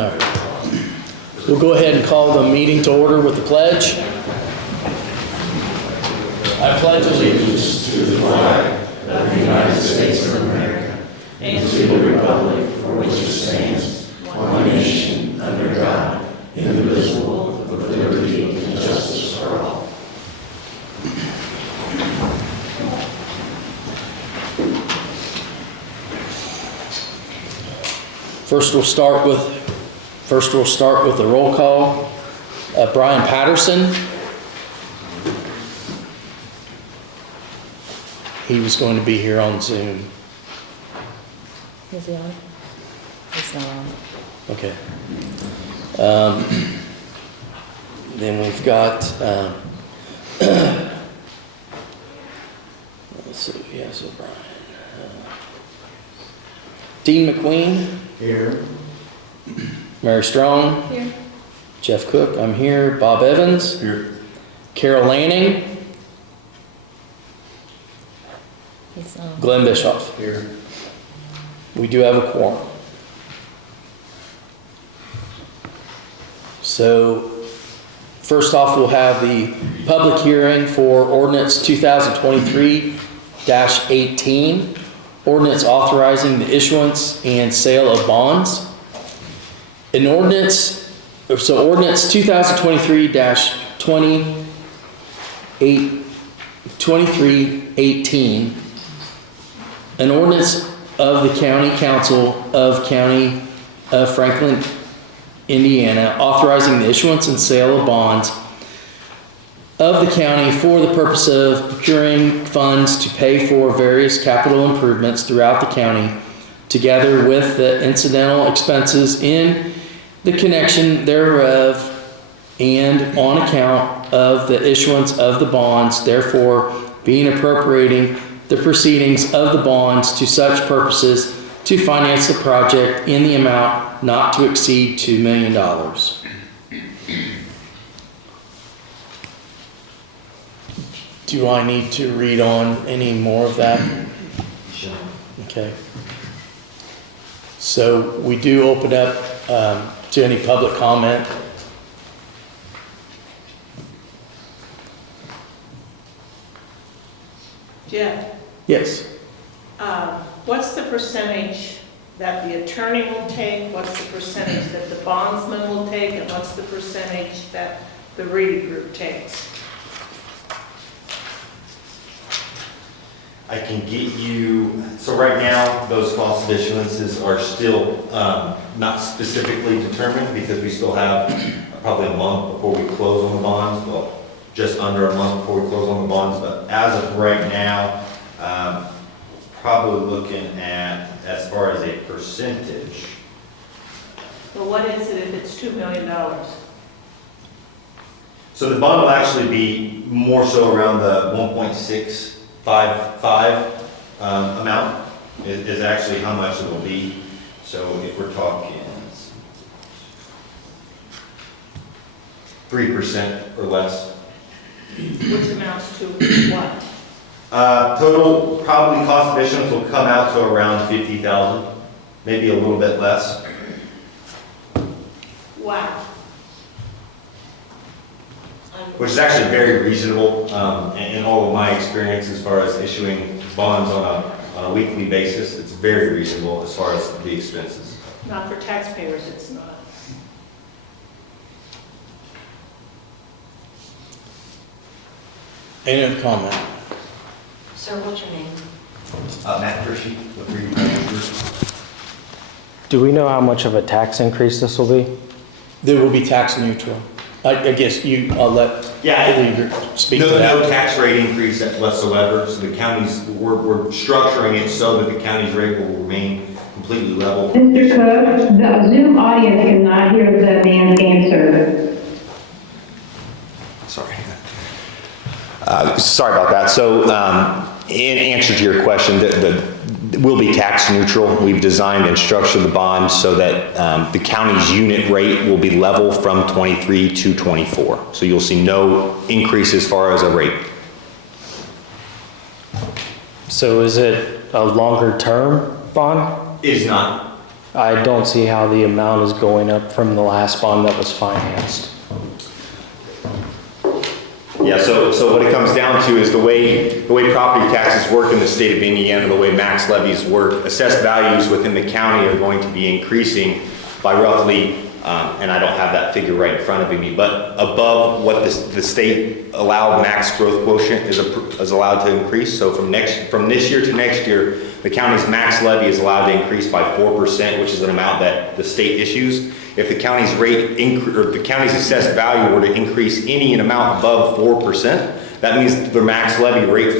All right. We'll go ahead and call the meeting to order with the pledge. I pledge allegiance To the flag of the United States of America and to the republic for which it stands, one nation, under God, indivisible, with liberty and justice for all. First, we'll start with the roll call. Brian Patterson. He was going to be here on Zoom. Is he on? He's not on. Okay. Then we've got, so Brian. Dean McQueen. Here. Mary Strong. Here. Jeff Koch, I'm here. Bob Evans. Here. Carol Lanning. He's on. Glenn Bischoff. Here. We do have a quorum. So, first off, we'll have the public hearing for ordinance 2023-18, ordinance authorizing the issuance and sale of bonds. Ordinance 2023-18, an ordinance of the County Council of County of Franklin, Indiana, authorizing the issuance and sale of bonds of the county for the purpose of procuring funds to pay for various capital improvements throughout the county, together with the incidental expenses in the connection thereof, and on account of the issuance of the bonds, therefore being appropriating the proceedings of the bonds to such purposes to finance the project in the amount not to exceed $2 million. Do I need to read on any more of that? Sure. Okay. So we do open up to any public comment. Jeff, Yes. what's the percentage that the attorney will take? What's the percentage that the bondsman will take? And what's the percentage that the Reedy group takes? I can get you, so right now, those cost of issuances are still not specifically determined because we still have probably a month before we close on the bonds. Well, just under a month before we close on the bonds, but as of right now, probably looking at, as far as a percentage. But what is it if it's $2 million? So the bond will actually be more so around the 1.655 amount is actually how much it will be. So if we're talking 3% or less. Which amounts to what? Total probably cost of issuance will come out to around 50,000, maybe a little bit less. Wow. Which is actually very reasonable in all of my experience as far as issuing bonds on a weekly basis. It's very reasonable as far as the expenses. Not for taxpayers, it's not. Any other comment? Sir, what's your name? Matt Frische with Reedy Financial Group. Do we know how much of a tax increase this will be? There will be tax neutral. I guess I'll let Millie speak to that. No tax rate increase whatsoever. So the counties, we're structuring it so that the county's rate will remain completely level. Mr. Cook, the Zoom audience cannot hear the man's answer. Sorry about that. So in answer to your question, will be tax neutral. We've designed and structured the bond so that the county's unit rate will be level from 23 to 24. So you'll see no increase as far as a rate. So is it a longer term bond? It is not. I don't see how the amount is going up from the last bond that was financed. Yeah, so what it comes down to is the way property taxes work in the state of Indiana, the way max levies work, assessed values within the county are going to be increasing by roughly, and I don't have that figure right in front of me, but above what the state allowed max growth quotient is allowed to increase. So from this year to next year, the county's max levy is allowed to increase by 4%, which is an amount that the state issues. If the county's the county's assessed value were to increase any amount above 4%, that means their max levy rate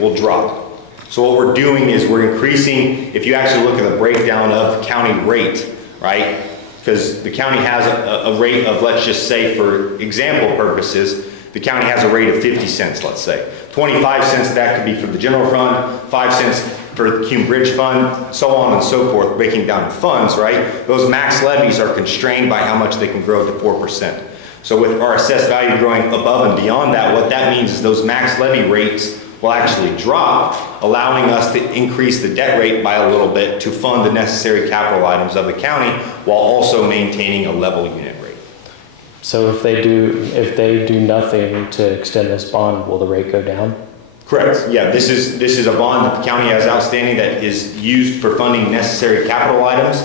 will drop. So what we're doing is we're increasing, if you actually look at the breakdown of the county rate, right? Because the county has a rate of, let's just say for example purposes, the county has a rate of 50 cents, let's say. 25 cents of that could be for the general fund, 5 cents for the Cume Bridge Fund, so on and so forth, breaking down funds, right? Those max levies are constrained by how much they can grow to 4%. So with our assessed value growing above and beyond that, what that means is those max levy rates will actually drop, allowing us to increase the debt rate by a little bit to fund the necessary capital items of the county while also maintaining a level unit rate. So if they do nothing to extend this bond, will the rate go down? Correct. Yeah, this is a bond that the county has outstanding that is used for funding necessary capital items,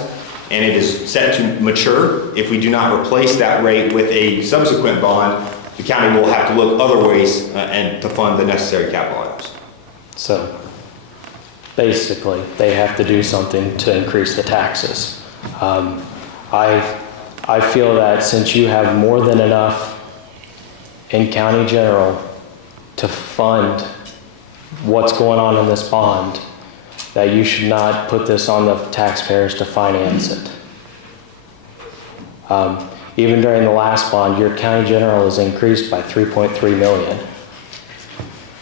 and it is set to mature. If we do not replace that rate with a subsequent bond, the county will have to look other ways and to fund the necessary capital items. So basically, they have to do something to increase the taxes. I feel that since you have more than enough in county general to fund what's going on in this bond, that you should not put this on the taxpayers to finance it. Even during the last bond, your county general is increased by $3.3 million.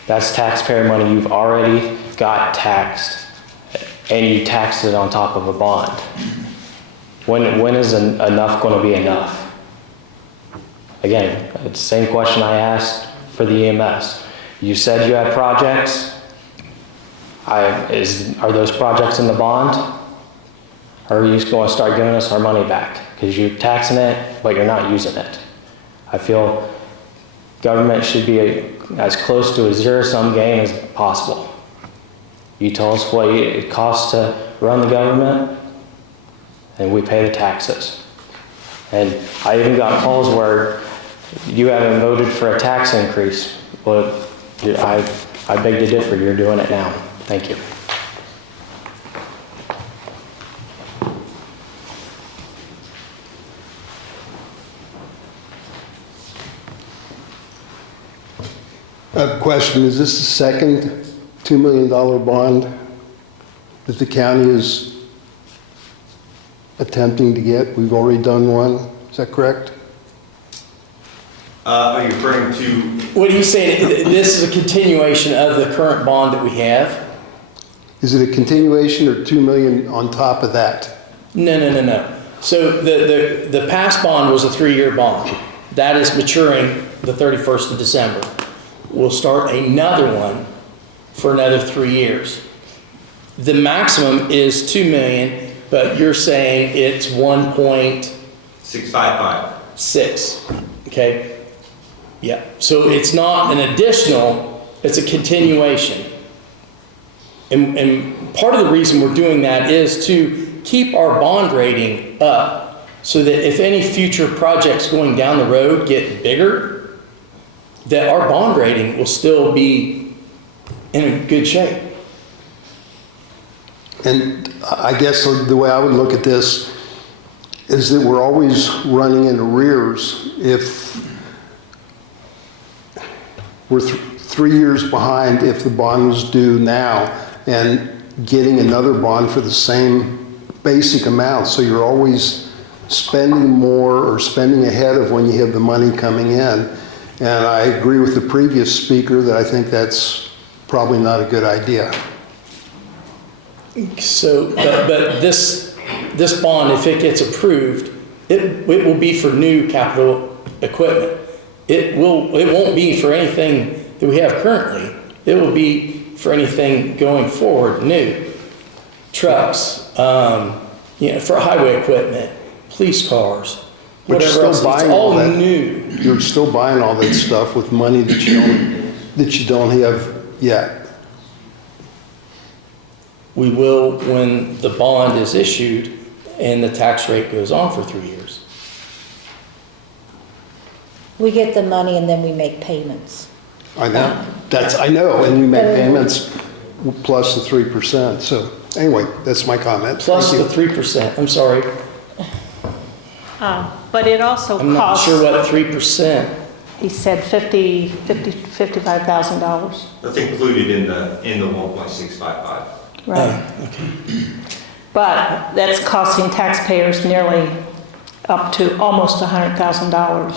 That's taxpayer money you've already got taxed, and you taxed it on top of a bond. When is enough going to be enough? Again, it's the same question I asked for the EMS. You said you had projects. Are those projects in the bond? Or are you just going to start giving us our money back? Because you're taxing it, but you're not using it. I feel government should be as close to a zero-sum game as possible. You tell us what it costs to run the government, and we pay the taxes. And I even got calls where you haven't voted for a tax increase. Well, I beg to differ. You're doing it now. Thank you. I have a question. Is this the second $2 million bond that the county is attempting to get? We've already done one. Is that correct? Are you referring to? What are you saying? This is a continuation of the current bond that we have? Is it a continuation or $2 million on top of that? No. So the past bond was a 3-year bond. That is maturing the 31st of December. We'll start another one for another 3 years. The maximum is $2 million, but you're saying it's 655. Okay? Yeah. So it's not an additional, it's a continuation. And part of the reason we're doing that is to keep our bond rating up so that if any future projects going down the road get bigger, that our bond rating will still be in a good shape. And I guess the way I would look at this is that we're always running in arrears if we're 3 years behind if the bond was due now and getting another bond for the same basic amount. So you're always spending more or spending ahead of when you have the money coming in. And I agree with the previous speaker that I think that's probably not a good idea. So, but this bond, if it gets approved, it will be for new capital equipment. It won't be for anything that we have currently. It will be for anything going forward, new. Trucks, for highway equipment, police cars, But you're whatever still else. It's buying all all that. new. You're still buying all that stuff with money that you don't have yet. We will when the bond is issued and the tax rate goes on for 3 years. We get the money and then we make payments. I know, I know, and you make payments plus the 3%. So anyway, that's my comment. Plus Thank the you. 3%, I'm sorry, But it also I'm not costs, sure what 3%. he said $55,000. That's included in the 1.655. Right. Okay. But that's costing taxpayers nearly up to almost $100,000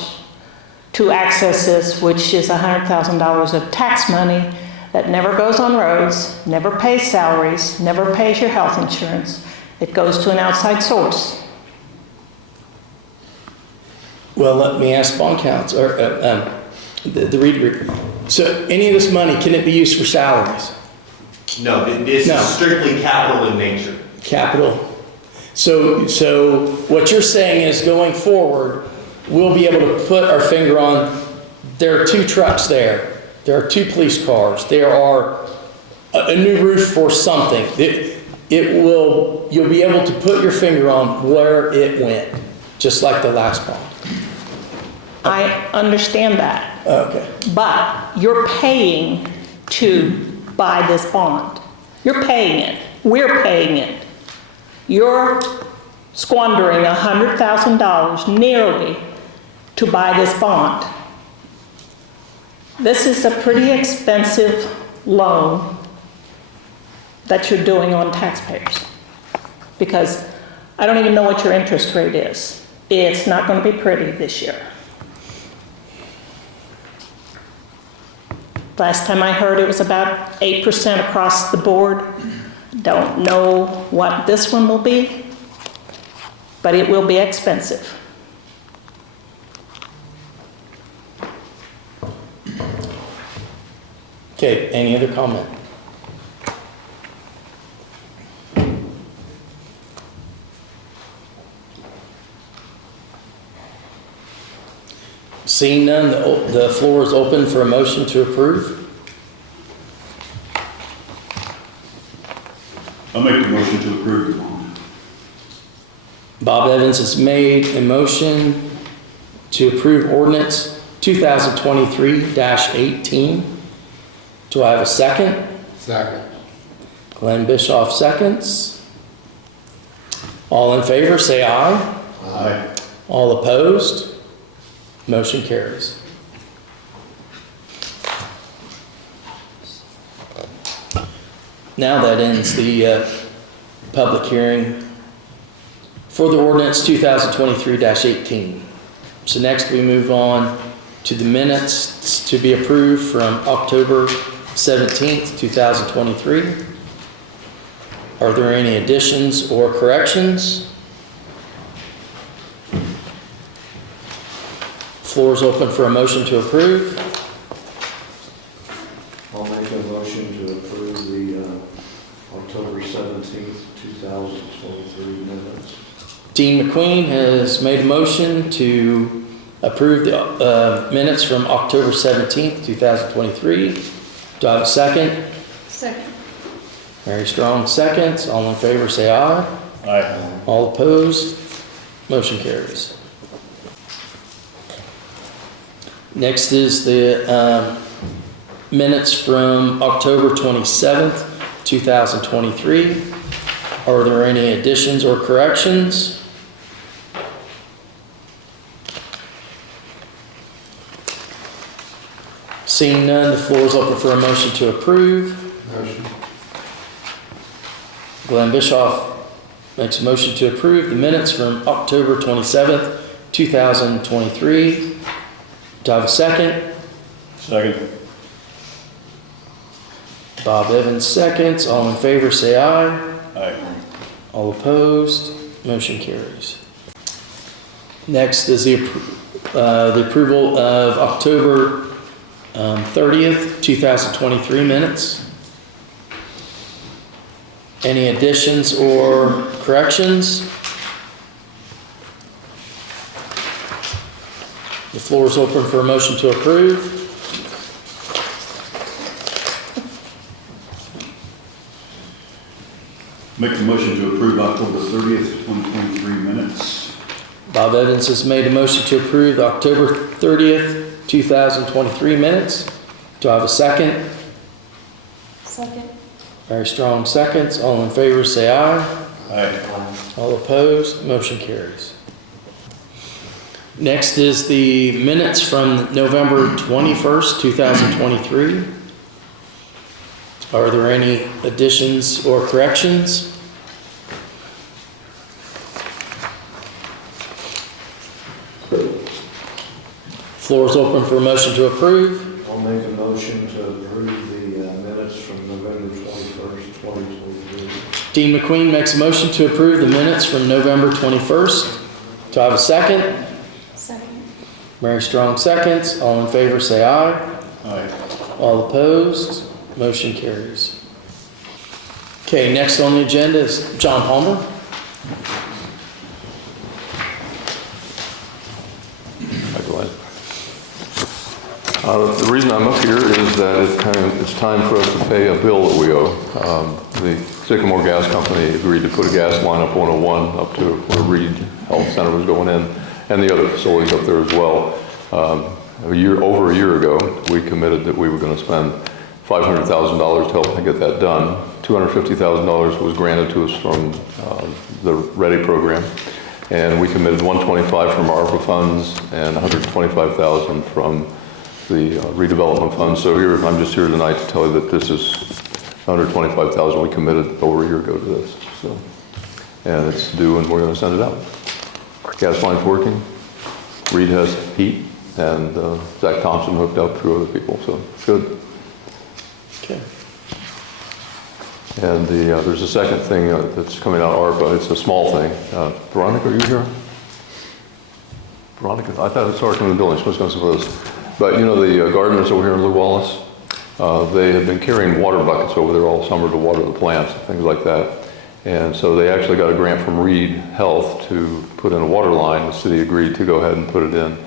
to access this, which is $100,000 of tax money that never goes on roads, never pays salaries, never pays your health insurance. It goes to an outside source. Well, let me ask bond counsel, or the Reedy Group. So any of this money, can it be used for salaries? No, this No. is strictly capital in nature. Capital. So what you're saying is going forward, we'll be able to put our finger on, there are 2 trucks there. There are 2 police cars. There are a new roof for something. You'll be able to put your finger on where it went, just like the last bond. I understand that. Okay. But you're paying to buy this bond. You're paying it. We're paying it. You're squandering $100,000 nearly to buy this bond. This is a pretty expensive loan that you're doing on taxpayers. Because I don't even know what your interest rate is. It's not going to be pretty this year. Last time I heard it was about 8% across the board. Don't know what this one will be, but it will be expensive. Okay, any other comment? Seeing none, the floor is open for a motion to approve. I'll make the motion to approve the bond. Bob Evans has made a motion to approve ordinance 2023-18. Do I have a second? Second. Glenn Bischoff seconds. All in favor, say aye. Aye. All opposed? Motion carries. Now that ends the public hearing for the ordinance 2023-18. So next we move on to the minutes to be approved from October 17th, 2023. Are there any additions or corrections? Floor is open for a motion to approve. I'll make a motion to approve the October 17th, 2023 minutes. Dean McQueen has made a motion to approve the minutes from October 17th, 2023. Do I have a second? Second. Mary Strong seconds. All in favor say aye. Aye. All opposed? Motion carries. Next is the minutes from October 27th, 2023. Are there any additions or corrections? Seeing none, the floor is open for a motion to approve. Motion. Glenn Bischoff makes a motion to approve the minutes from October 27th, 2023. Do I have a second? Second. Bob Evans seconds. All in favor say aye. Aye. All opposed? Motion carries. Next is the approval of October 30th, 2023 minutes. Any additions or corrections? The floor is open for a motion to approve. Make a motion to approve October 30th, 2023 minutes. Bob Evans has made a motion to approve the October 30th, 2023 minutes. Do I have a second? Second. Very strong seconds. All in favor say aye. Aye. All opposed, motion carries. Next is the minutes from November 21st, 2023. Are there any additions or corrections? Floor is open for a motion to approve. I'll make a motion to approve the minutes from November 21st, 2023. Dean McQueen makes a motion to approve the minutes from November 21st. Do I have a second? Second. Mary Strong seconds. All in favor say aye. Aye. All opposed, motion carries. Okay, next on the agenda is John Palmer. Hi, Glenn. The reason I'm up here is that it's time for us to pay a bill that we owe. The Sycamore Gas Company agreed to put a gas line up 101 up to where Reedy Health Center was going in, and the other facilities up there as well. Over a year ago, we committed that we were going to spend $500,000 to help get that done. $250,000 was granted to us from the Ready program, and we committed $125,000 from ARPA funds and $125,000 from the redevelopment fund. So I'm just here tonight to tell you that this is $125,000 we committed over a year ago to this. So, and it's due, and we're going to send it out. Gas line's working. Reed has heat, and Zach Thompson hooked up through other people. So it's good. Okay. And there's a second thing that's coming out of ARPA. It's a small thing. Veronica, are you here? Veronica, I thought I saw her come in the building. She must go somewhere else. But you know the gardeners over here in Lew Wallace, they have been carrying water buckets over there all summer to water the plants and things like that. And so they actually got a grant from Reed Health to put in a water line. The city agreed to go ahead and put it in,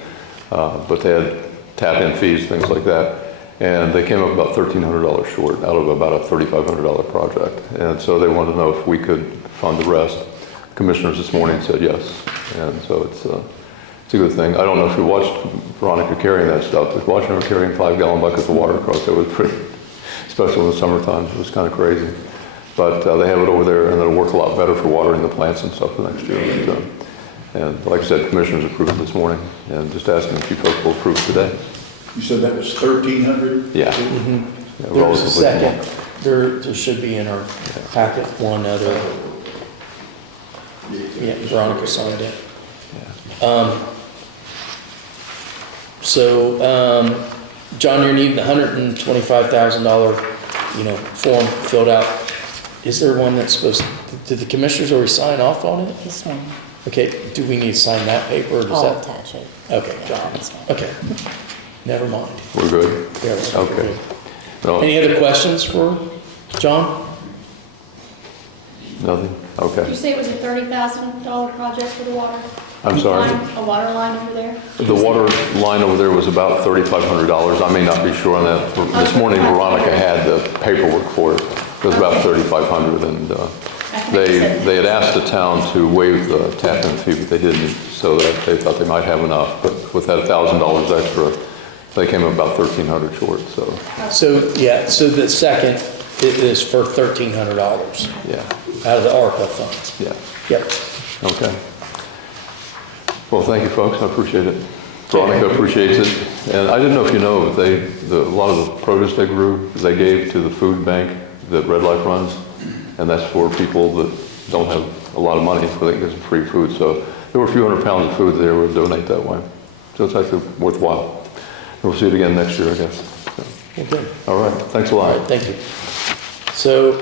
but they had tap-in fees, things like that. And they came up about $1,300 short out of about a $3,500 project. And so they wanted to know if we could fund the rest. Commissioners this morning said yes. And so it's a good thing. I don't know if you watched Veronica carrying that stuff, but watching her carrying 5-gallon buckets of water across there was pretty, especially in the summertime. It was kind of crazy. But they have it over there, and it'll work a lot better for watering the plants and stuff for next year. And like I said, commissioners approved it this morning, and just asking if you folks will approve it today. You said that was 1,300? Yeah. Mm-hmm. Yeah, There's a relatively second. small. There should be in our packet one other. Yeah, Veronica signed it. John, you're needing $125,000, form filled out. Is there one that's supposed to, did the commissioners already sign off on it? This one. Okay, do we need to sign that paper or does I'll that? attach it. Okay, Yeah, John. that's fine. Okay. Never mind. We're good? Yeah, we're Okay. good. No, Any other questions for John? nothing? Did Okay. you say it was a $30,000 project for the water? I'm sorry? A water line over there? The water line over there was about $3,500. I may not be sure on that. This morning, Veronica had the paperwork for it. It was about $3,500, and they had asked the town to waive the tap-in fee, but they didn't, so that they thought they might have enough. But with that $1,000 extra, they came up about $1,300 short. So the second is for $1,300 Yeah, out of the ARPA funds. yeah. Yep. Okay. Well, thank you, folks. I appreciate it. Veronica appreciates it. And I didn't know if you know, but a lot of the produce they grew, they gave to the food bank that Red Life runs. And that's for people that don't have a lot of money, so they can get some free food. So there were a few hundred pounds of food they were donate that way. So it's actually worthwhile. We'll see it again next year, I guess. Okay. All right. Thanks a lot. All right, thank you. So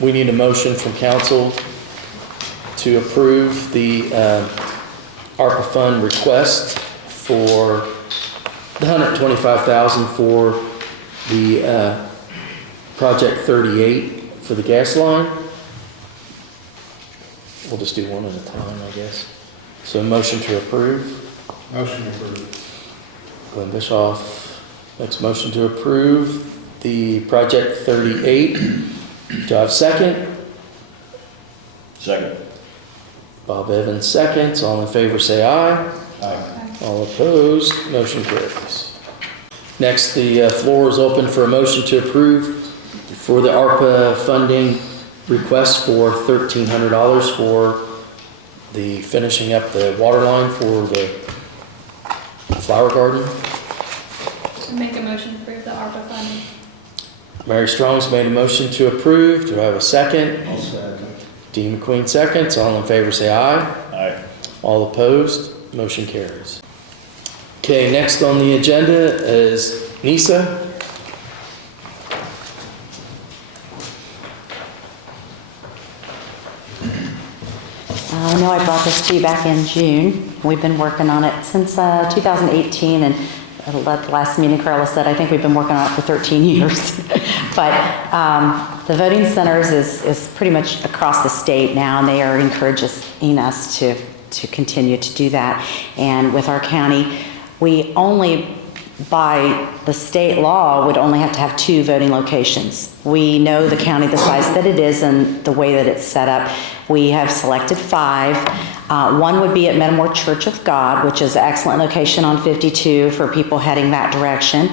we need a motion from council to approve the ARPA fund request for the $125,000 for the project 38 for the gas line. We'll just do one at a time, I guess. So motion to approve. Motion approved. Glenn Bischoff makes motion to approve the project 38. Do I have a second? Second. Bob Evans seconds. All in favor say aye. Aye. All opposed, motion carries. Next, the floor is open for a motion to approve for the ARPA funding request for $1,300 for the finishing up the water line for the flower garden. Make a motion to approve the ARPA funding. Mary Strong's made a motion to approve. Do I have a second? I'll second. Dean McQueen seconds. All in favor say aye. Aye. All opposed, motion carries. Okay, next on the agenda is NISA. I know I brought this to you back in June. We've been working on it since 2018, and at the last meeting, Carla said, I think we've been working on it for 13 years. But the voting centers is pretty much across the state now, and they are encouraging us to continue to do that. And with our county, we only, by the state law, would only have to have 2 voting locations. We know the county, the size that it is and the way that it's set up. We have selected 5. One would be at Metamore Church of God, which is an excellent location on 52 for people heading that direction,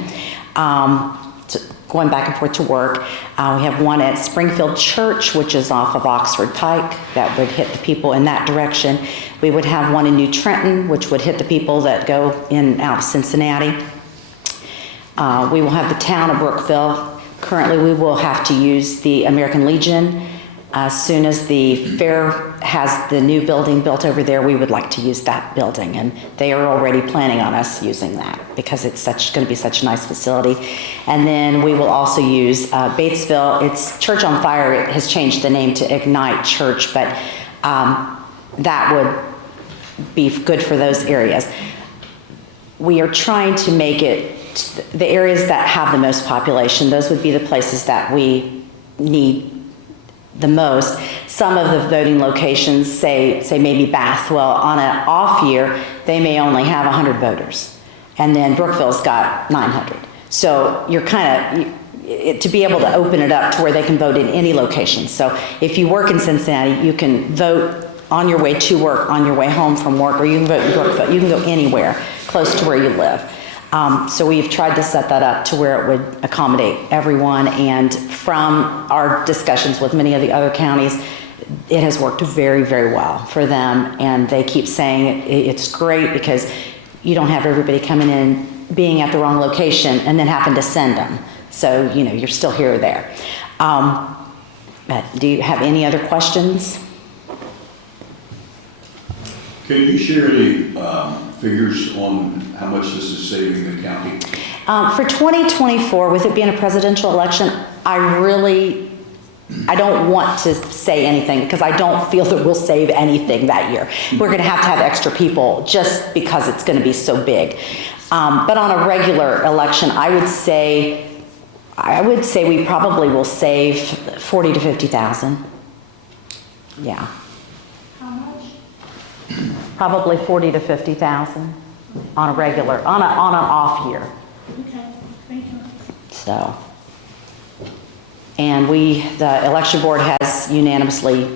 going back and forth to work. We have one at Springfield Church, which is off of Oxford Pike, that would hit the people in that direction. We would have one in New Trenton, which would hit the people that go in out of Cincinnati. We will have the town of Brookville. Currently, we will have to use the American Legion. As soon as the fair has the new building built over there, we would like to use that building, and they are already planning on us using that because it's going to be such a nice facility. And then we will also use Batesville. It's Church on Fire. It has changed the name to Ignite Church, but that would be good for those areas. We are trying to make it the areas that have the most population. Those would be the places that we need the most. Some of the voting locations, say maybe Bath, well, on an off year, they may only have 100 voters. And then Brookville's got 900. So you're kind of, to be able to open it up to where they can vote in any location. So if you work in Cincinnati, you can vote on your way to work, on your way home from work, or you can vote in Brookville. You can go anywhere close to where you live. So we've tried to set that up to where it would accommodate everyone, and from our discussions with many of the other counties, it has worked very, very well for them, and they keep saying it's great because you don't have everybody coming in, being at the wrong location, and then having to send them. So, you're still here or there. But do you have any other questions? Can you share any figures on how much this is saving the county? For 2024, with it being a presidential election, I don't want to say anything because I don't feel that we'll save anything that year. We're going to have extra people just because it's going to be so big. But on a regular election, I would say we probably will save 40 to 50,000. Yeah. How much? Probably 40 to 50,000 on a regular, on an off year. Okay, thank you. So, and the election board has unanimously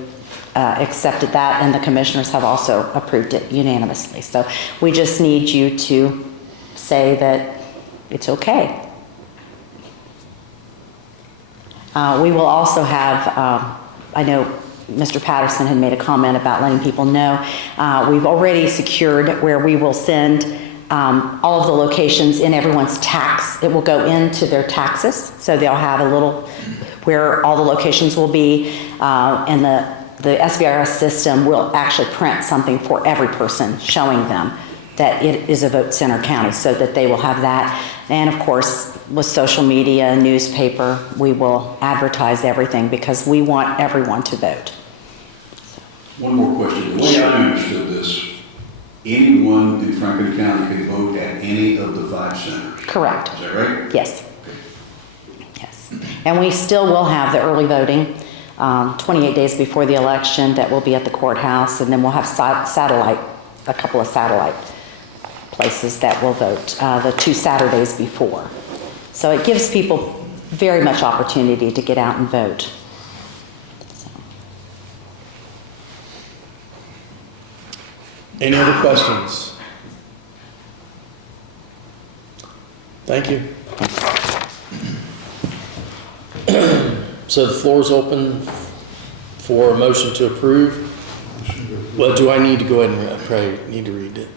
accepted that, and the commissioners have also approved it unanimously. So we just need you to say that it's okay. We will also have, I know Mr. Patterson had made a comment about letting people know. We've already secured where we will send all of the locations in everyone's tax. It will go into their taxes, so they'll have a little where all the locations will be, and the SVRS system will actually print something for every person showing them that it is a vote center county, so that they will have that. And of course, with social media, newspaper, we will advertise everything because we want everyone to vote. One more question. The way I understood this, anyone in Franklin County can vote at any of the 5 centers. Correct. Is that right? Yes. Yes. And we still will have the early voting 28 days before the election that will be at the courthouse, and then we'll have a couple of satellite places that will vote the 2 Saturdays before. So it gives people very much opportunity to get out and vote. Any other questions? Thank you. So the floor is open for a motion to approve. Well, do I need to go ahead and probably need to read it?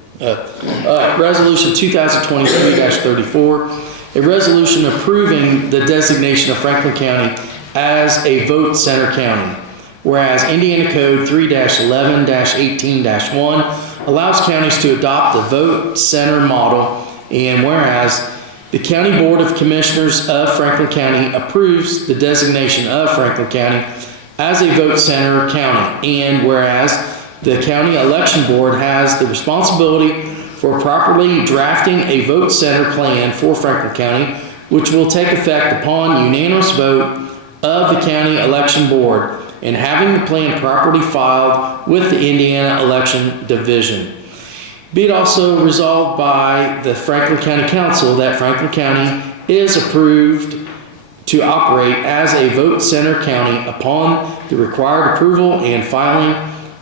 Resolution 2023-34, a resolution approving the designation of Franklin County as a vote center county. Whereas Indiana Code 3-11-18-1 allows counties to adopt the vote center model, and whereas the County Board of Commissioners of Franklin County approves the designation of Franklin County as a vote center county, and whereas the County Election Board has the responsibility for properly drafting a vote center plan for Franklin County, which will take effect upon unanimous vote of the County Election Board, and having the plan properly filed with the Indiana Election Division. Be it also resolved by the Franklin County Council that Franklin County is approved to operate as a vote center county upon the required approval and filing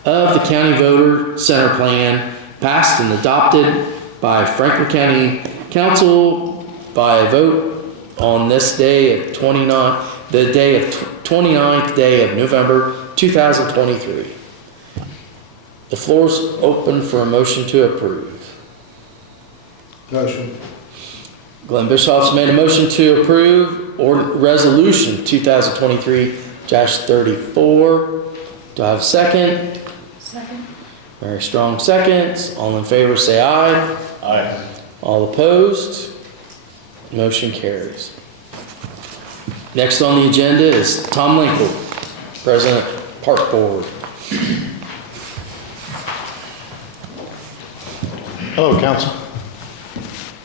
of the county voter center plan passed and adopted by Franklin County Council by a vote on this day of 29th day of November 2023. The floor is open for a motion to approve. Motion. Glenn Bischoff's made a motion to approve resolution 2023-34. Do I have a second? Second. Very strong seconds. All in favor say aye. Aye. All opposed? Motion carries. Next on the agenda is Tom Linkle, President Park Board. Hello, Council.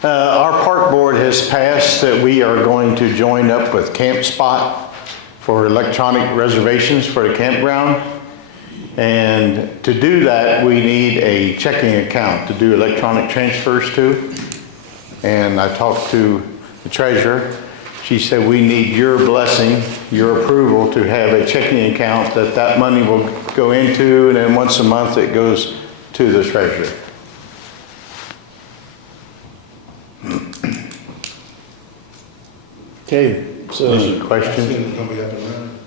Our Park Board has passed that we are going to join up with Camp Spot for electronic reservations for the campground. And to do that, we need a checking account to do electronic transfers to. And I talked to the treasurer. She said we need your blessing, your approval to have a checking account that money will go into, and then once a month it goes to the treasurer. Okay, so Any questions? It's gonna be up and running.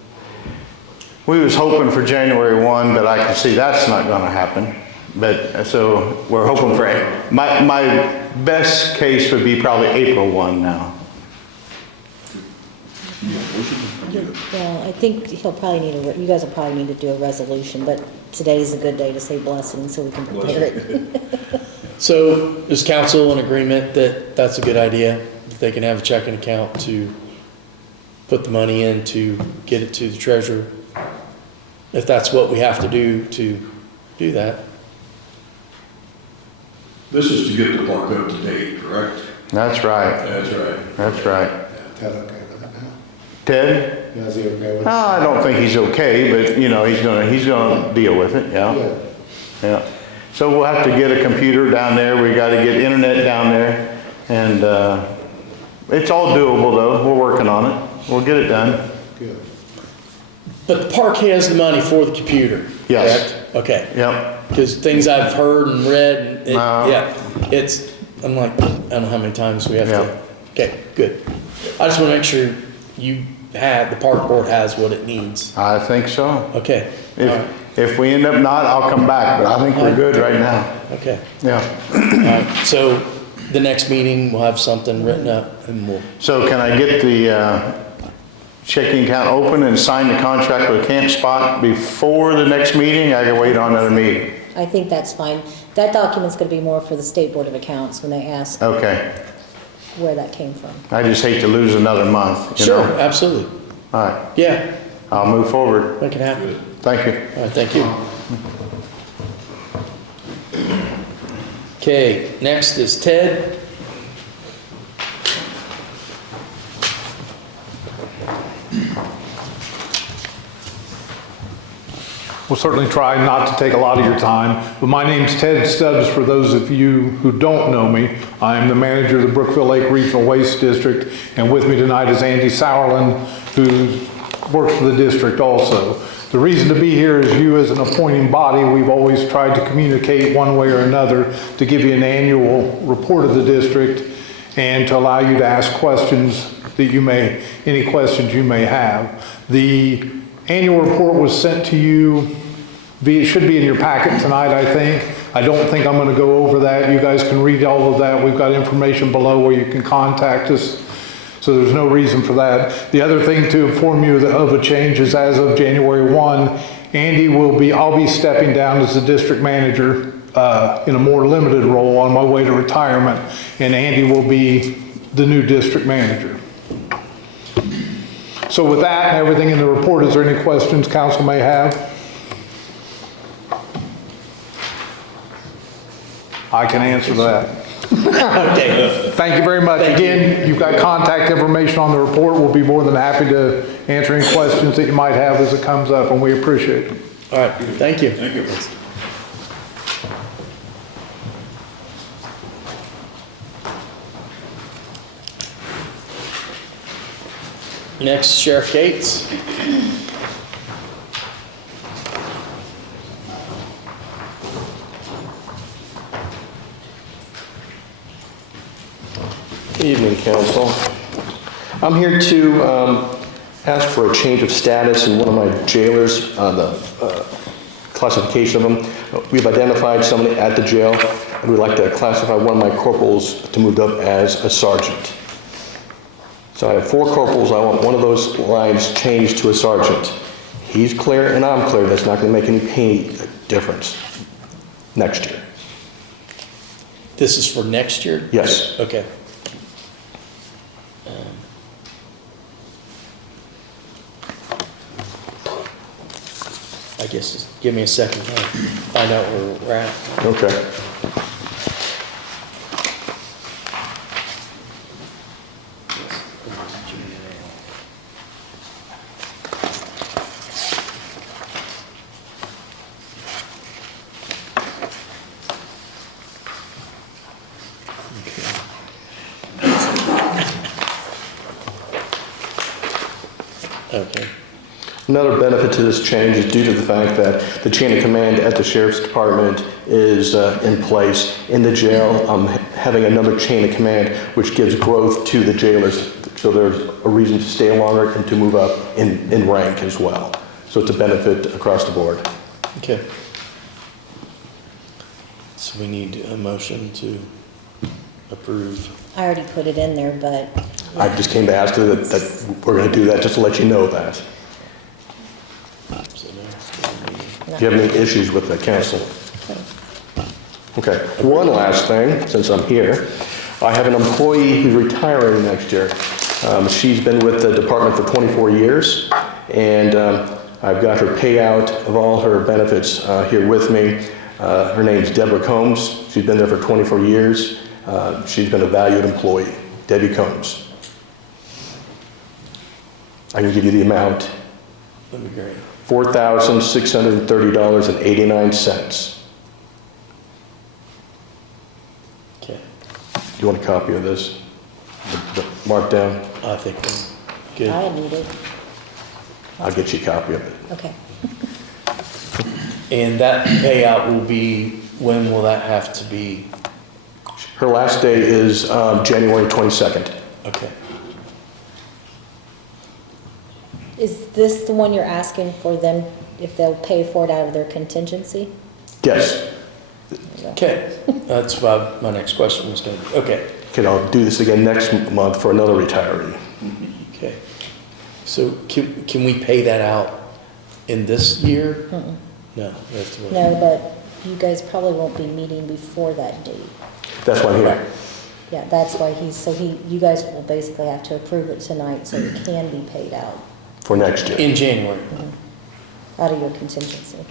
We was hoping for January 1, but I can see that's not gonna happen. But, so we're hoping for, my best case would be probably April 1 now. Well, I think he'll probably need you guys will probably need to do a resolution, but today's a good day to say blessing so we can prepare it. So is council in agreement that that's a good idea? That they can have a checking account to put the money in to get it to the treasurer? If that's what we have to do that. This is to get the park up to date, correct? That's right. That's right. That's right. Ted okay with that now? Ted? Yeah, is he okay with it? I don't think he's okay, but you know, he's gonna deal with it, yeah. Yeah. So we'll have to get a computer down there. We gotta get internet down there. And, it's all doable though. We're working on it. We'll get it done. Good. But the park has the money for the computer, Yes. correct? Okay. Yep. Because things I've heard and read, and No. I'm like, I don't know how many times we have Yeah. to. Okay, good. I just want to make sure the park board has what it needs. I think so. Okay. All right. If we end up not, I'll come back, but I think we're good right now. Okay. Yeah. All right. So the next meeting, we'll have something written up and we'll. So can I get the checking account open and sign the contract with Camp Spot before the next meeting? I can wait on another meeting. I think that's fine. That document's gonna be more for the State Board of Accounts when they ask Okay. where that came from. I just hate to lose another month, you Sure, know? absolutely. All right. Yeah, I'll move forward. make it happen. Thank you. All right, thank you. Okay, next is Ted. We'll certainly try not to take a lot of your time. But my name's Ted Stubbs, for those of you who don't know me. I am the manager of the Brookville Lake Regional Waste District, and with me tonight is Andy Sauerland, who works for the district also. The reason to be here is you as an appointing body, we've always tried to communicate one way or another to give you an annual report of the district and to allow you to ask questions that any questions you may have. The annual report was sent to you, it should be in your packet tonight, I think. I don't think I'm going to go over that. You guys can read all of that. We've got information below where you can contact us. So there's no reason for that. The other thing to inform you of a change is as of January 1, I'll be stepping down as the district manager in a more limited role on my way to retirement, and Andy will be the new district manager. So with that and everything in the report, is there any questions council may have? I can answer that. Okay. Thank you very much. Again, you've got contact information on the report. We'll be more than happy to answer any questions that you might have as it comes up, and we appreciate it. All right, thank you. Thank you. Next, Sheriff Gates. Evening, Council. I'm here to ask for a change of status in one of my jailers, the classification of them. We've identified somebody at the jail, and we'd like to classify one of my corporals to move up as a sergeant. So I have 4 corporals. I want one of those lines changed to a sergeant. He's clear and I'm clear. That's not going to make any pay difference next year. This is for next year? Yes. Okay. I guess just give me a second to find out where we're at. Okay. Okay. Another benefit to this change is due to the fact that the chain of command at the Sheriff's Department is in place. In the jail, I'm having another chain of command, which gives growth to the jailers. So there's a reason to stay longer and to move up in rank as well. So it's a benefit across the board. Okay. So we need a motion to approve. I already put it in there, but. I just came to ask you that we're going to do that, just to let you know that. Do you have any issues with the council? Okay, one last thing, since I'm here. I have an employee who's retiring next year. She's been with the department for 24 years, and I've got her payout of all her benefits here with me. Her name's Derrike Kolb. She's been there for 24 years. She's been a valued employee, Debbie Combs. I can give you the amount. That'd be great. $4,630.89. Okay. Do you want a copy of this? The markdown? I think I'm good. I need it. I'll get you a copy of it. Okay. And that payout will be, when will that have to be? Her last day is January 22nd. Okay. Is this the one you're asking for them, if they'll pay for it out of their contingency? Yes. Okay. That's what my next question was going to be. Okay. Okay, I'll do this again next month for another retiree. Okay. So can we pay that out in this year? Mm-mm. No. We have to wait. No, but you guys probably won't be meeting before that date. That's why I'm here. Yeah, that's why you guys will basically have to approve it tonight so it can be paid out. For next year. In January. Mm-hmm. Out of your contingency.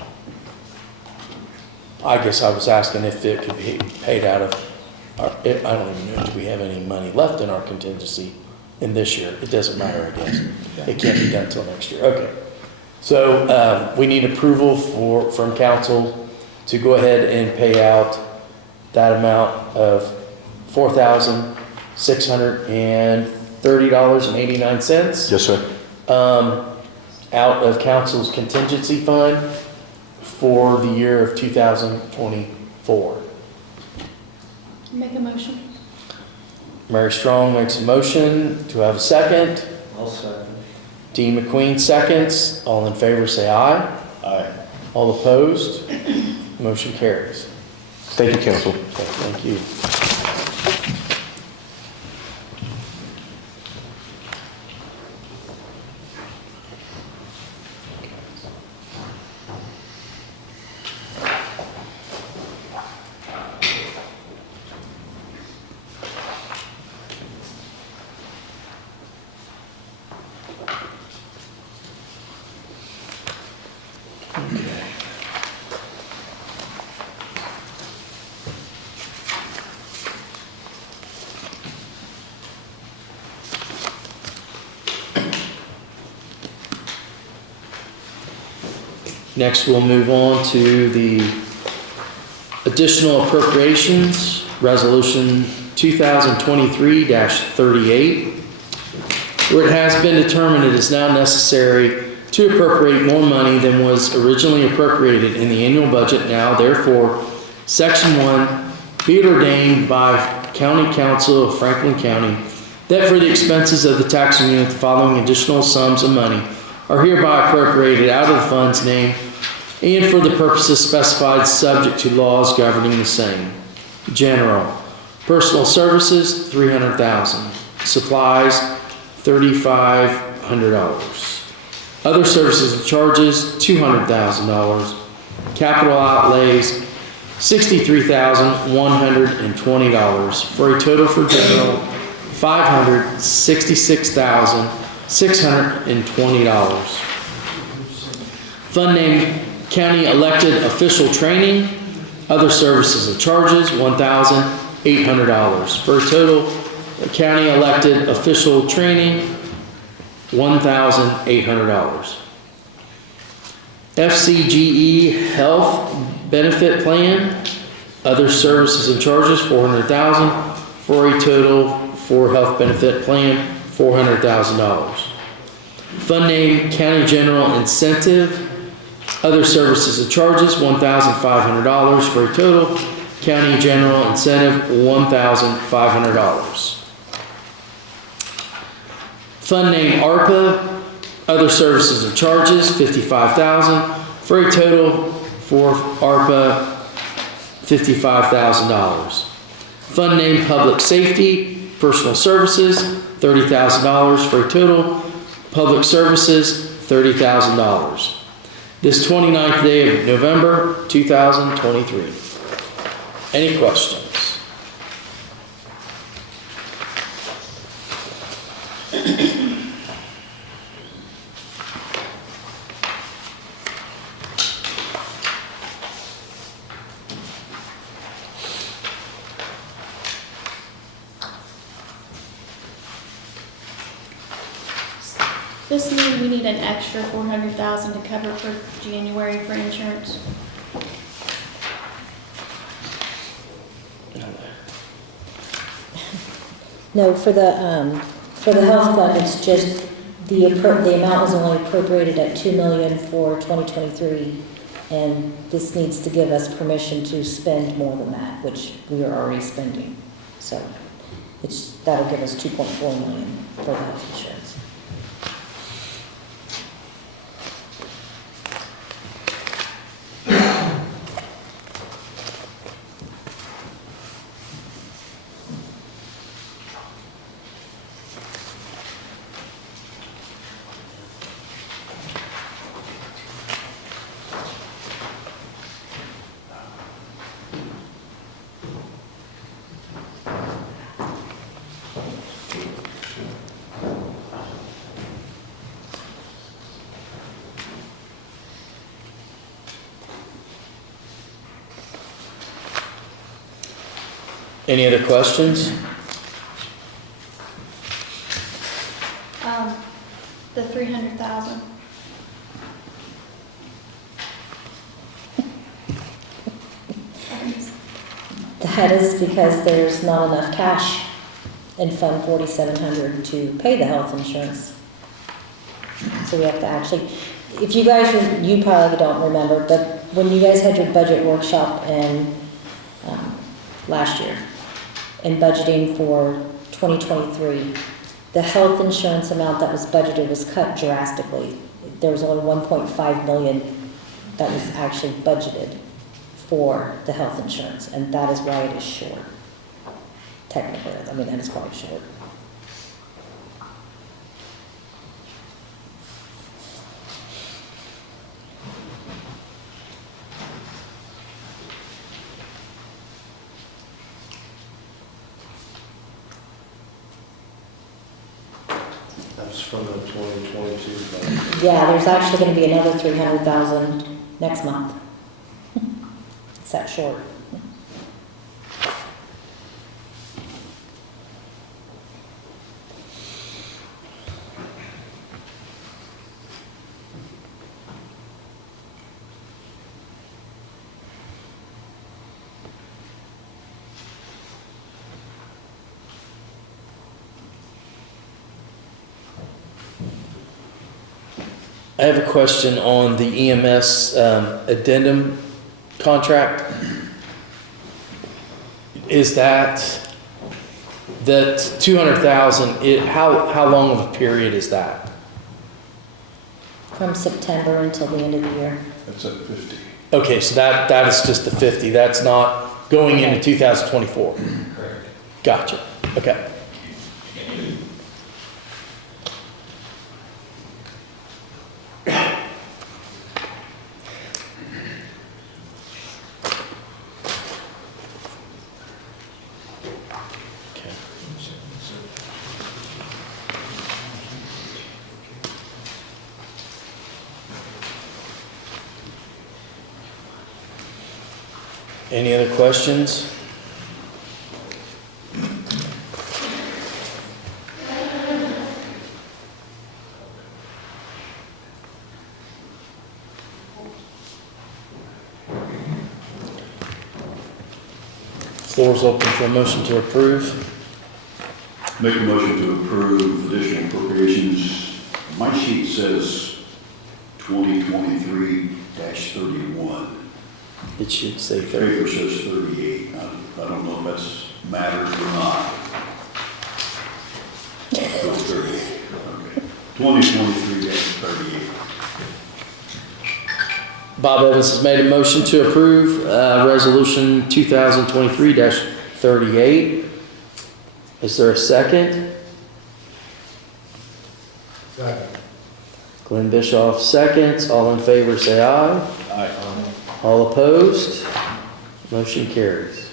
I guess I was asking if it could be paid out of our, I don't even know if we have any money left in our contingency in this year. It doesn't matter, I guess. It can't be done until next year. Okay. So we need approval from council to go ahead and pay out that amount of $4,630.89. Yes, sir. Out of council's contingency fund for the year of 2024. Make a motion. Mary Strong makes a motion. Do I have a second? I'll second. Dean McQueen seconds. All in favor say aye. Aye. All opposed? Motion carries. Thank you, council. Okay, thank you. Next, we'll move on to the additional appropriations, Resolution 2023-38, where it has been determined it is now necessary to appropriate more money than was originally appropriated in the annual budget. Now, therefore, Section 1, be it ordained by County Council of Franklin County that for the expenses of the taxing unit, the following additional sums of money are hereby appropriated out of the funds named and for the purposes specified subject to laws governing the same. General, personal services, $300,000. Supplies, $3,500. Other services and charges, $200,000. Capital outlays, $63,120 for a total for general, $566,620. Fund name County Elected Official Training, other services and charges, $1,800 for a total County Elected Official Training, $1,800. FCGE Health Benefit Plan, other services and charges, $400,000 for a total for health benefit plan, $400,000. Fund name County General Incentive, other services and charges, $1,500 for a total County General Incentive, $1,500. Fund name ARPA, other services and charges, $55,000 for a total for ARPA, $55,000. Fund name Public Safety, personal services, $30,000 for a total public services, $30,000. This 29th day of November, 2023. Any questions? This means we need an extra $400,000 to cover for January for insurance. No, for the health fund, it's just the amount was only appropriated at $2 million for 2023, and this needs to give us permission to spend more than that, which we are already spending. So that'll give us $2.4 million for the health insurance. Any other questions? The $300,000. That is because there's not enough cash in Fund 4700 to pay the health insurance. So we have to actually, if you guys, you probably don't remember, but when you guys had your budget workshop in last year, in budgeting for 2023, the health insurance amount that was budgeted was cut drastically. There was only 1.5 million that was actually budgeted for the health insurance, and that is why it is short. Technically, I mean, that is quite short. That's from the 2022 budget. Yeah, there's actually going to be another 300,000 next month. It's that short. I have a question on the EMS addendum contract. Is that 200,000? How long of a period is that? From September until the end of the year. That's at 50. Okay, so that is just the 50. That's not going into 2024. Correct. Gotcha. Okay. Any other questions? Floor is open for a motion to approve. Make a motion to approve additional appropriations. My sheet says 2023-31. It should say 30. Paper says 38. I don't know if that's matters or not. So it's 38. Okay. 2023-38. Bob Evans has made a motion to approve resolution 2023-38. Is there a second? Second. Glenn Bischoff seconds. All in favor say aye. Aye. All opposed? Motion carries.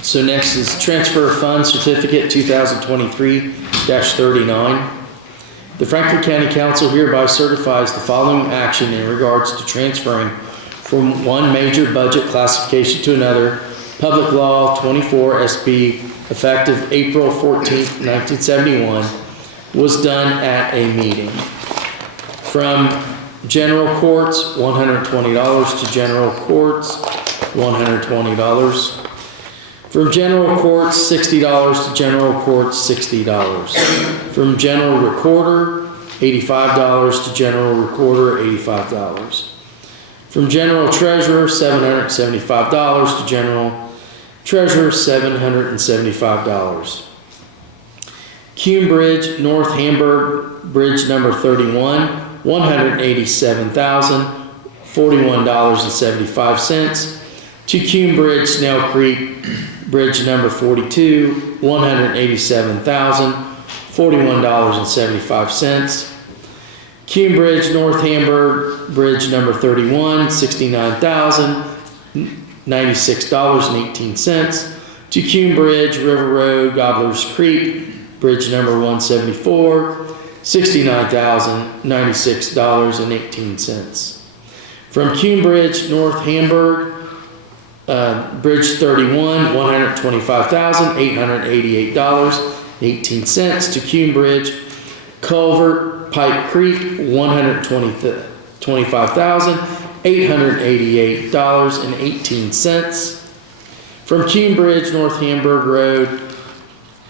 So next is transfer of funds certificate 2023-39. The Franklin County Council hereby certifies the following action in regards to transferring from one major budget classification to another. Public Law 24 SB, effective April 14th, 1971, was done at a meeting. From General Courts, $120 to General Courts, $120. From General Courts, $60 to General Courts, $60. From General Recorder, $85 to General Recorder, $85. From General Treasurer, $775 to General Treasurer, $775. Cume Bridge, North Hamburg, Bridge number 31, $187,041.75. To Cume Bridge, Snail Creek, Bridge number 42, $187,041.75. Cume Bridge, North Hamburg, Bridge number 31, $69,096.18. To Cume Bridge, River Road, Gobblers Creek, Bridge number 174, $69,096.18. From Cume Bridge, North Hamburg, Bridge 31, $125,888.18. To Cume Bridge, Culvert, Pipe Creek, $125,888.18. $888.18. From Cume Bridge, North Hamburg Road,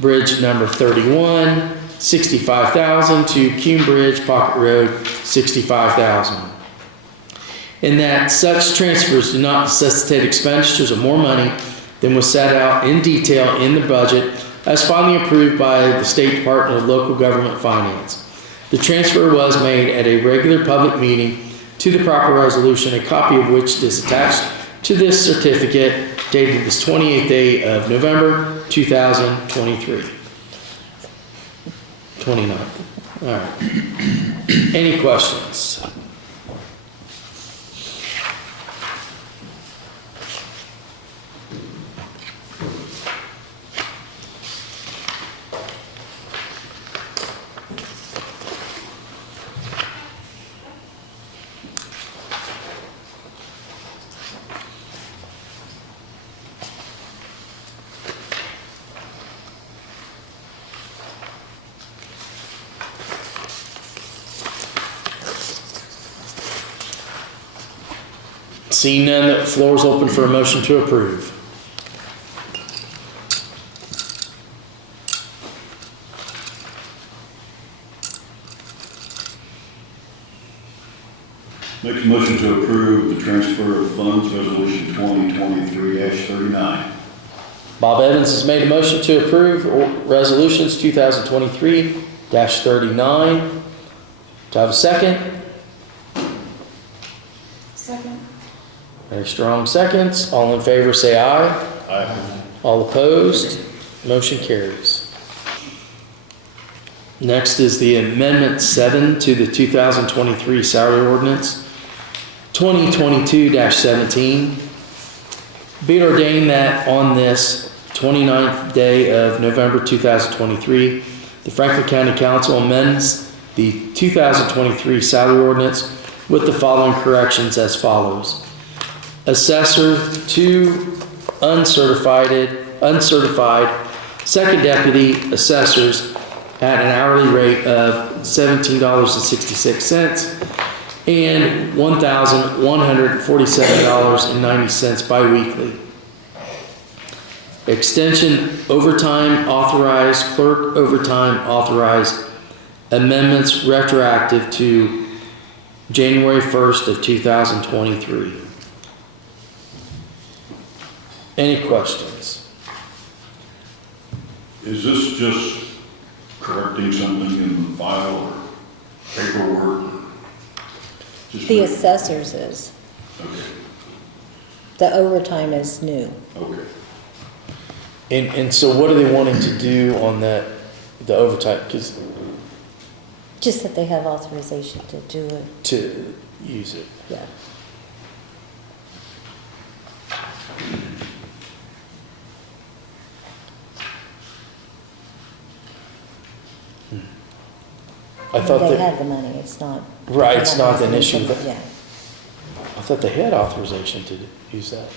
Bridge number 31, $65,000 to Cume Bridge, Pocket Road, $65,000. And that such transfers do not necessitate expenditures of more money than was set out in detail in the budget as finally approved by the State Department of Local Government Finance. The transfer was made at a regular public meeting to the proper resolution, a copy of which is attached to this certificate dated this 28th day of November 2023. 29th. All right. Any questions? Seeing none, the floor is open for a motion to approve. Make a motion to approve the transfer of funds, resolution 2023-39. Bob Evans has made a motion to approve resolutions 2023-39. Do I have a second? Second. Very strong seconds. All in favor say aye. Aye. All opposed? Motion carries. Next is the Amendment 7 to the 2023 Salary Ordinance 2022-17. Be it ordained that on this 29th day of November 2023, the Franklin County Council amends the 2023 Salary Ordinance with the following corrections as follows. Assessor 2 uncertified second deputy assessors at an hourly rate of $17.66 and $1,147.90 biweekly. Extension overtime authorized, clerk overtime authorized, amendments retroactive to January 1st of 2023. Any questions? Is this just correcting something in the file or paperwork? Just The assessors is. Okay, The overtime is new. okay. And so what are they wanting to do on that, the overtime? Because Just that they have authorization to do it. to use it. Yeah. I thought They that, have the money, it's not. right, it's not an issue. Yeah. I thought they had authorization to use that.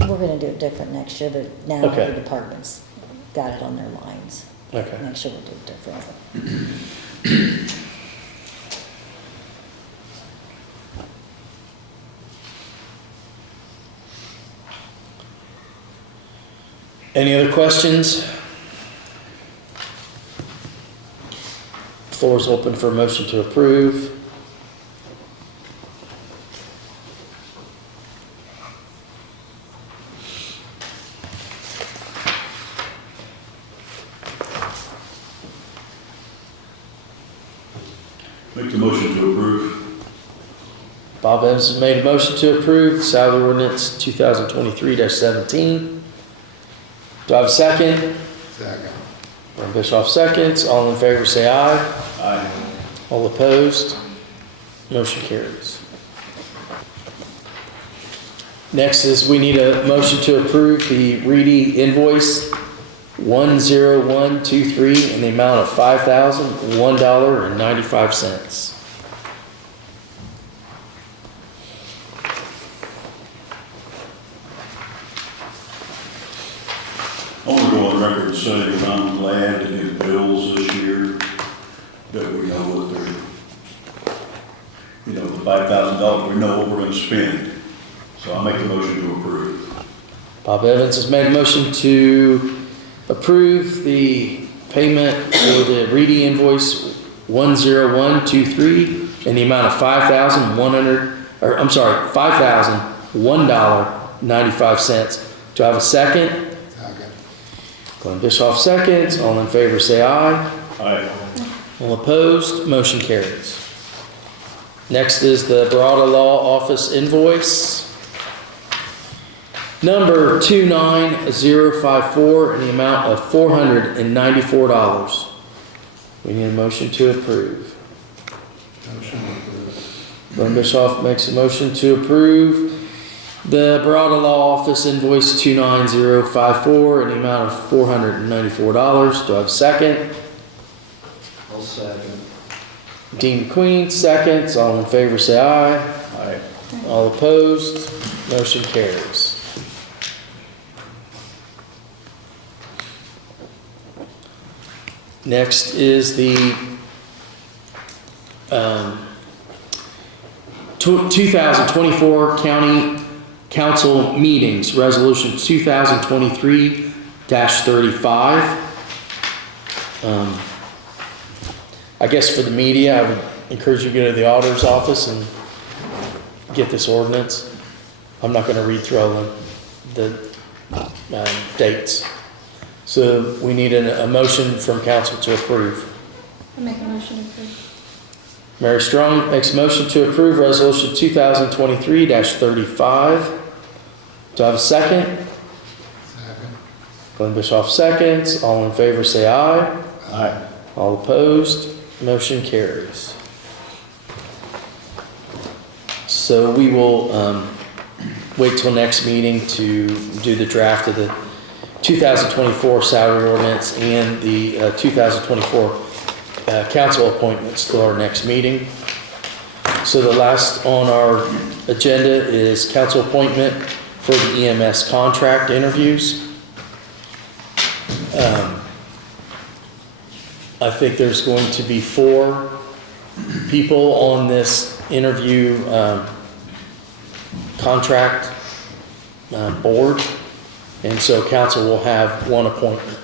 We're gonna do it different next year, but now Okay. the department's got it on their minds. Okay. Next year we'll do it differently. Any other questions? Floor is open for a motion to approve. Make the motion to approve. Bob Evans has made a motion to approve the salary ordinance 2023-17. Do I have a second? Second. Brian Bischoff seconds. All in favor say aye. Aye. All opposed? Motion carries. Next is we need a motion to approve the Reedy invoice 10123 in the amount of $5,001.95. I want to go on record saying I'm glad to get bills this year, that we know what they're, the $5,000, we know what we're going to spend. So I'll make the motion to approve. Bob Evans has made a motion to approve the payment for the Reedy invoice 10123 in the amount of $5,001.95. Do I have a second? Second. Glenn Bischoff seconds. All in favor say aye. Aye. All opposed, motion carries. Next is the Barada Law Office invoice number 29054 in the amount of $494. We need a motion to approve. Motion approved. Glenn Bischoff makes a motion to approve the Barada Law Office invoice 29054 in the amount of $494. Do I have a second? I'll second. Dean Queen seconds. All in favor say aye. Aye. All opposed, motion carries. Next is the 2024 County Council Meetings, Resolution 2023-35. I guess for the media, I would encourage you to go to the auditor's office and get this ordinance. I'm not going to read through all the dates. So we need a motion from council to approve. I make a motion to approve. Mary Strong makes a motion to approve Resolution 2023-35. Do I have a second? Second. Glenn Bischoff seconds. All in favor say aye. Aye. All opposed, motion carries. So we will wait till next meeting to do the draft of the 2024 salary ordinance and the 2024 council appointments till our next meeting. So the last on our agenda is council appointment for the EMS contract interviews. I think there's going to be 4 people on this interview contract board, and so council will have 1 appointment.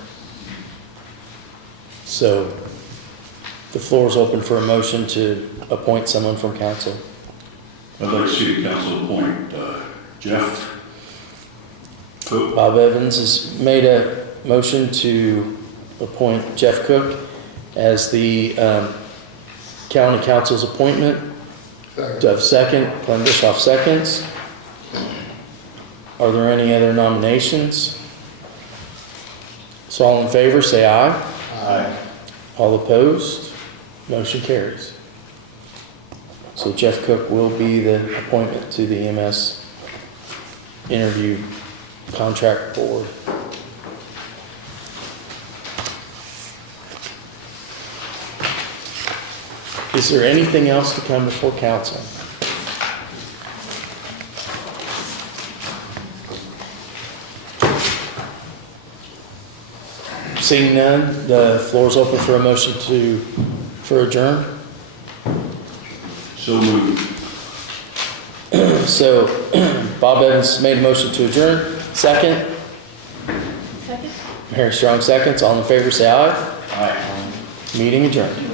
So the floor is open for a motion to appoint someone from council. I'd like to see the council appoint Jeff Koch. Bob Evans has made a motion to appoint Jeff Koch as the county council's appointment. Do I have a second? Glenn Bischoff seconds. Are there any other nominations? So all in favor say aye. Aye. All opposed? Motion carries. So Jeff Koch will be the appointment to the EMS interview contract board. Is there anything else to come before council? Seeing none, the floor is open for a motion for adjourn. So moved. So Bob Evans made a motion to adjourn. Second. Second? Mary Strong seconds. All in favor say aye. Aye. Meeting adjourned.